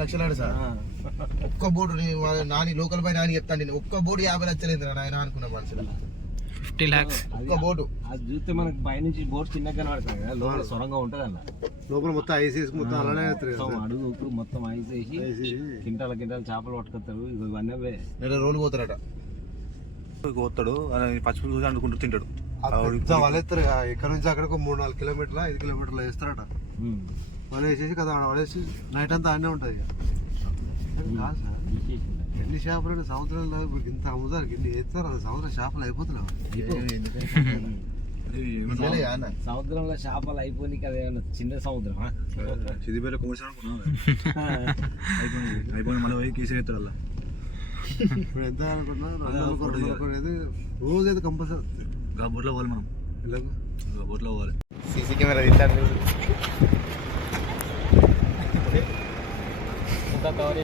లక్షలు సార్ ఒక్క board Nani local పై నాని చెప్తాను నేను ఒక్క బోర్డు 50 లక్షలు నాయన అనుకున్న మనుషులు 50 lakhs ఒక్క బోర్డు. అది చూస్తే మనకి పైనుంచి బోర్డు చిన్నగా కనబడుతుంది కదా, లోపల సొరంగా ఉంటుంది అన్న. లోపల మొత్తం ఐసేసి మొత్తం అలానే అడుగుకు మొత్తం ఐస్ వేసి కింటాల చేపలు పట్టుకొస్తారు. ఇవన్నీ అవే. 2 రోజులు పోతారట. పోతాడు పచ్చిపులు చూసి అనుకుంటూ తింటాడు. వాళ్ళెత్తారు ఇక్కడ నుంచి అక్కడికి 3-4 కిలోమీటర్ల 5 కిలోమీటర్లు వేస్తారట. వాళ్ళు వేసేసి కదా వాళ్ళేసి నైట్ అంతా ఆడనే ఉంటుంది. కాదు సార్, ఎన్ని చేపలు సముద్రంలో ఇంత అమ్ముతారు, ఇన్ని వేస్తారు. అది సముద్రం చేపలు అయిపోతున్నావు. సముద్రంలో చేపలు అయిపోయి కదా, చిన్న సముద్రం సిద్దిపేట కొమర్సాడు అనుకున్నాను. అయిపోయింది మళ్ళీ పోయి కేసీ అవుతారు అలా. ఇప్పుడు ఎంత అనుకున్నా రోజైతే కంపల్సరీ బోట్లో పోవాలి మనం. బోట్లో పోవాలి. సీసీ కెమెరా తీస్తాను.